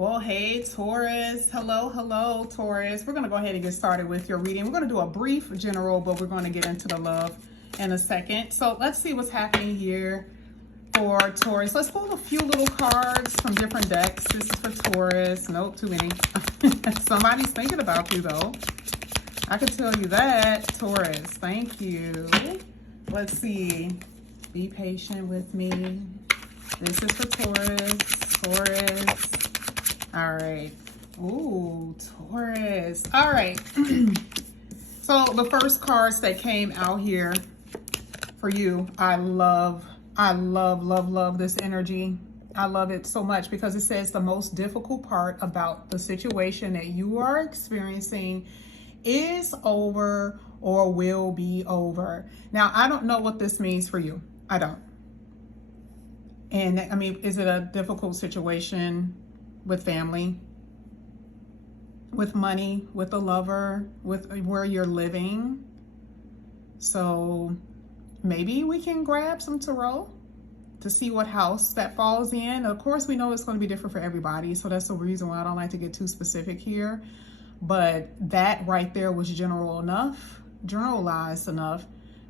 Well, hey, Taurus. Hello, Taurus. We're going to go ahead and get started with your reading. We're going to do a brief general, but we're going to get into the love in a second. So let's see what's happening here for Taurus. Let's pull a few little cards from different decks. This is for Taurus. Nope, too many. Somebody's thinking about you, though. I can tell you that, Taurus. Thank you. Let's see. Be patient with me. This is for Taurus. All right. Ooh, Taurus. All right. So the first cards that came out here for you, I love this energy. I love it so much because it says the most difficult part about the situation that you are experiencing is over or will be over. Now, I don't know what this means for you. I don't. And I mean, is it a difficult situation with family, with money, with a lover, with where you're living? So maybe we can grab some tarot to see what house that falls in. Of course, we know it's going to be different for everybody. So that's the reason why I don't like to get too specific here. But that right there was generalized enough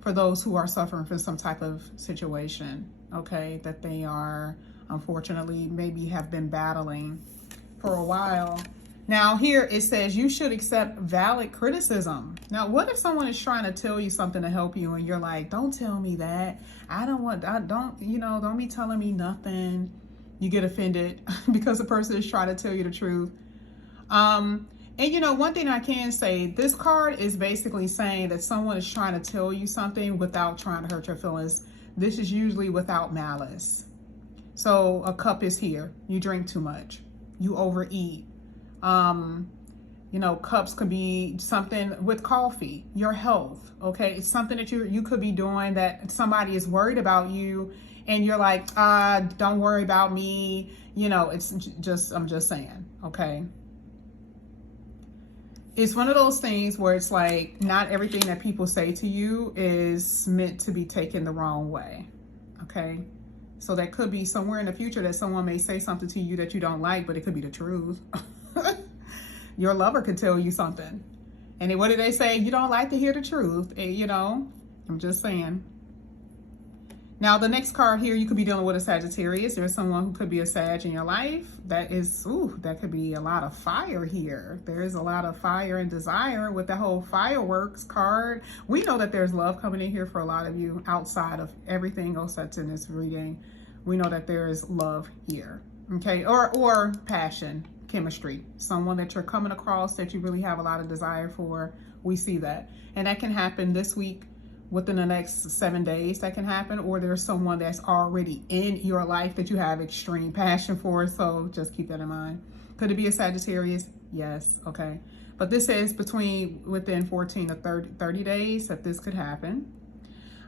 for those who are suffering from some type of situation, okay, that they are unfortunately maybe have been battling for a while. Now here it says you should accept valid criticism. Now, what if someone is trying to tell you something to help you and you're like, don't tell me that. Don't be telling me nothing. You get offended because the person is trying to tell you the truth. And one thing I can say, this card is basically saying that someone is trying to tell you something without trying to hurt your feelings. This is usually without malice. So a cup is here. You drink too much. You overeat. Cups could be something with coffee, your health. Okay. It's something that you could be doing that somebody is worried about you and you're like, don't worry about me. I'm just saying. Okay. It's one of those things where it's like not everything that people say to you is meant to be taken the wrong way. Okay. So that could be somewhere in the future that someone may say something to you that you don't like, but it could be the truth. Your lover could tell you something. And what do they say? You don't like to hear the truth. I'm just saying. Now, the next card here, you could be dealing with a Sagittarius. There's someone who could be a Sag in your life. That could be a lot of fire here. There is a lot of fire and desire with the whole fireworks card. We know that there's love coming in here for a lot of you outside of everything else that's in this reading. We know that there is love here, okay? Or passion, chemistry. Someone that you're coming across that you really have a lot of desire for. We see that. And that can happen this week. Within the next 7 days that can happen, or there's someone that's already in your life that you have extreme passion for. So just keep that in mind. Could it be a Sagittarius? Yes. Okay. But this is within 14 to 30 days that this could happen.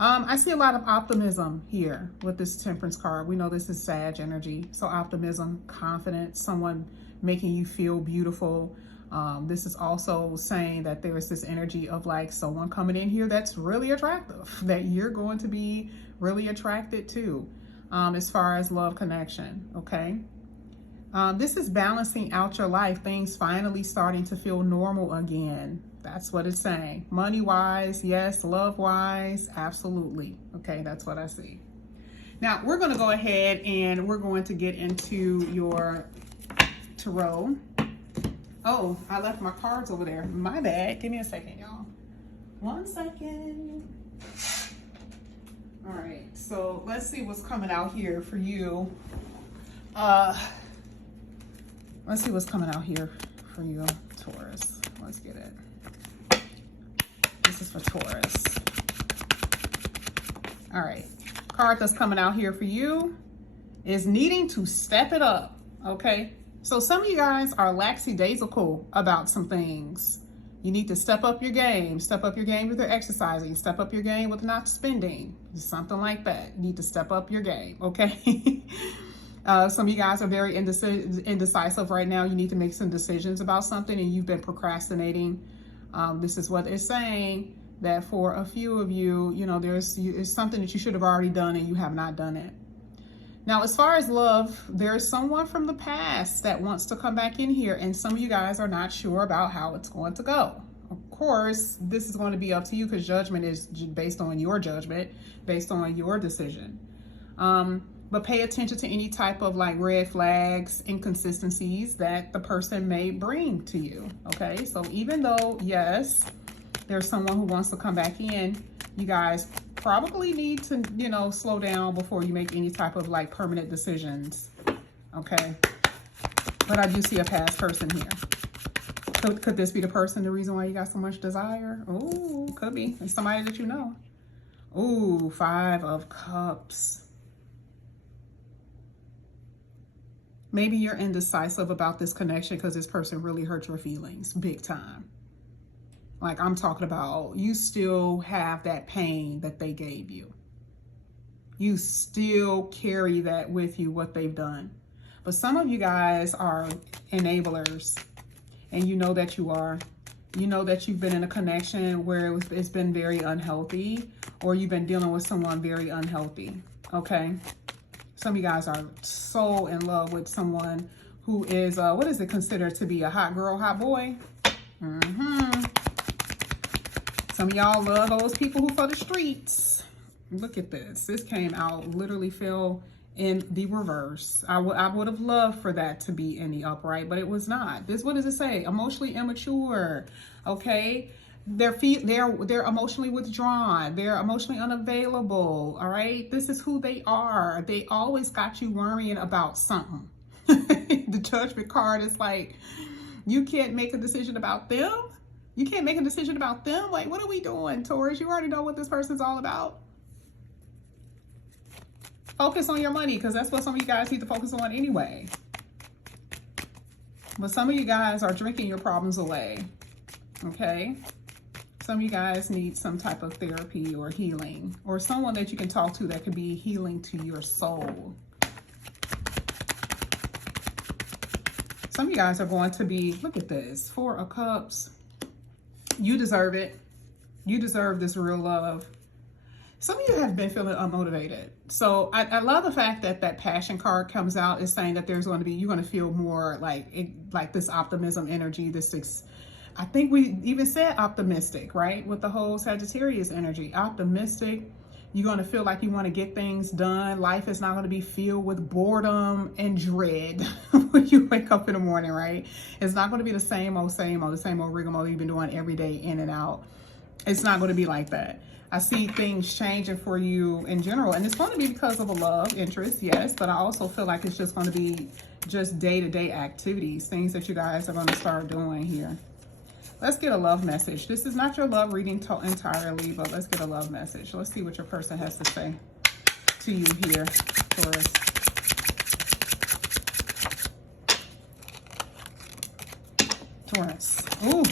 I see a lot of optimism here with this Temperance card. We know this is Sag energy. So optimism, confidence, someone making you feel beautiful. This is also saying that there is this energy of like someone coming in here that's really attractive, that you're going to be really attracted to, as far as love connection. Okay. This is balancing out your life. Things finally starting to feel normal again. That's what it's saying. Money wise, yes. Love wise, absolutely. Okay. That's what I see. Now we're going to go ahead and we're going to get into your tarot. Oh, I left my cards over there. My bad. Give me a second, y'all. 1 second. All right. So let's see what's coming out here for you. Let's see what's coming out here for you, Taurus. Let's get it. This is for Taurus. All right. Card that's coming out here for you is needing to step it up. Okay. So some of you guys are lackadaisical about some things. You need to step up your game. Step up your game with your exercising. Step up your game with not spending. Something like that. You need to step up your game, okay? Some of you guys are very indecisive right now. You need to make some decisions about something and you've been procrastinating. This is what it's saying, that for a few of you, there's something that you should have already done and you have not done it. Now, as far as love, there's someone from the past that wants to come back in here, and some of you guys are not sure about how it's going to go. Of course, this is going to be up to you because judgment is based on your judgment, based on your decision. But pay attention to any type of like red flags, inconsistencies that the person may bring to you, okay? So even though, yes, there's someone who wants to come back in, you guys probably need to, you know, slow down before you make any type of like permanent decisions, okay? But I do see a past person here. Could this be the person, the reason why you got so much desire? Oh, could be. It's somebody that you know. Ooh, 5 of Cups. Maybe you're indecisive about this connection because this person really hurt your feelings big time. Like I'm talking about, you still have that pain that they gave you. You still carry that with you, what they've done. But some of you guys are enablers, and you know that you are. You know that you've been in a connection where it's been very unhealthy, or you've been dealing with someone very unhealthy, okay? Some of you guys are so in love with someone who is, what is it considered to be, a hot girl, hot boy? Some of y'all love those people who for the streets. Look at this. This came out, literally fell in the reverse. I would have loved for that to be in the upright, but it was not. This, what does it say? Emotionally immature, okay? They're emotionally withdrawn. They're emotionally unavailable, all right? This is who they are. They always got you worrying about something. The judgment card is like, you can't make a decision about them. You can't make a decision about them. Like, what are we doing, Taurus? You already know what this person's all about. Focus on your money, because that's what some of you guys need to focus on anyway. But some of you guys are drinking your problems away, okay? Some of you guys need some type of therapy or healing, or someone that you can talk to that could be healing to your soul. Some of you guys are going to be, look at this, 4 of Cups. You deserve it. You deserve this real love. Some of you have been feeling unmotivated. So I love the fact that that passion card comes out, is saying that there's going to be, you're going to feel more like this optimism energy, I think we even said optimistic, right? With the whole Sagittarius energy, optimistic. You're going to feel like you want to get things done. Life is not going to be filled with boredom and dread when you wake up in the morning, right? It's not going to be the same old rigmarole you've been doing every day in and out. It's not going to be like that. I see things changing for you in general, and it's going to be because of a love interest, yes, but I also feel like it's just going to be just day-to-day activities, things that you guys are going to start doing here. Let's get a love message. This is not your love reading entirely, but let's get a love message. Let's see what your person has to say to you here, Taurus. Taurus. Ooh.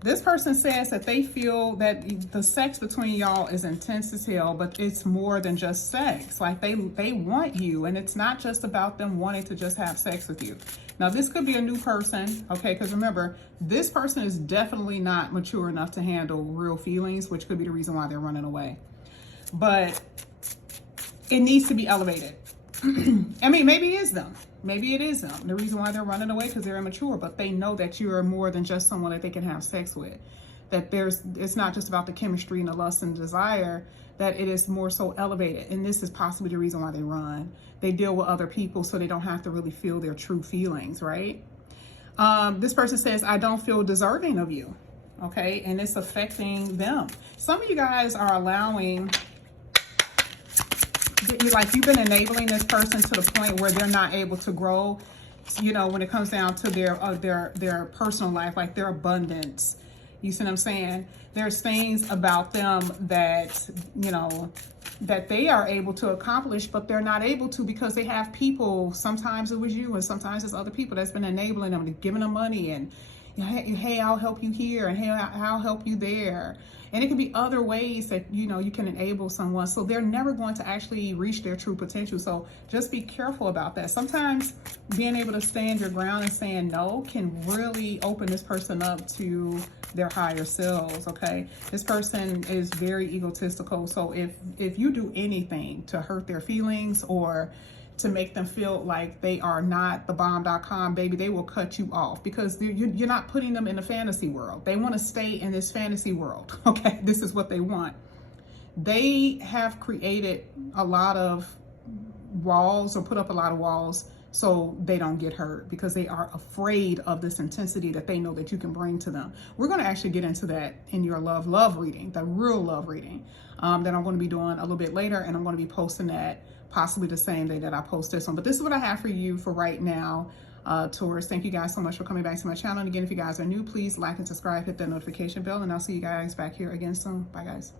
This person says that they feel that the sex between y'all is intense as hell, but it's more than just sex. Like they want you, and it's not just about them wanting to just have sex with you. Now, this could be a new person, okay? Because remember, this person is definitely not mature enough to handle real feelings, which could be the reason why they're running away. But it needs to be elevated. I mean, maybe it is them. Maybe it is them. The reason why they're running away because they're immature, but they know that you're more than just someone that they can have sex with. That it's not just about the chemistry and the lust and desire, that it is more so elevated. And this is possibly the reason why they run. They deal with other people so they don't have to really feel their true feelings, right? This person says, I don't feel deserving of you, okay? And it's affecting them. Some of you guys are allowing, like you've been enabling this person to the point where they're not able to grow, you know, when it comes down to their personal life, like their abundance. You see what I'm saying? There's things about them that, you know, that they are able to accomplish, but they're not able to because they have people. Sometimes it was you, and sometimes it's other people that's been enabling them, giving them money, and hey, I'll help you here, and hey, I'll help you there. And it can be other ways that, you know, you can enable someone. So they're never going to actually reach their true potential. So just be careful about that. Sometimes being able to stand your ground and saying no can really open this person up to their higher selves, okay? This person is very egotistical. So if you do anything to hurt their feelings or to make them feel like they are not the bomb.com, baby, they will cut you off, because you're not putting them in the fantasy world. They want to stay in this fantasy world, okay? This is what they want. They have created a lot of walls, or put up a lot of walls, so they don't get hurt, because they are afraid of this intensity that they know that you can bring to them. We're going to actually get into that in your love reading, the real love reading, that I'm going to be doing a little bit later, and I'm going to be posting that possibly the same day that I post this one. But this is what I have for you for right now, Taurus. Thank you guys so much for coming back to my channel. And again, if you guys are new, please like and subscribe, hit that notification bell, and I'll see you guys back here again soon. Bye, guys.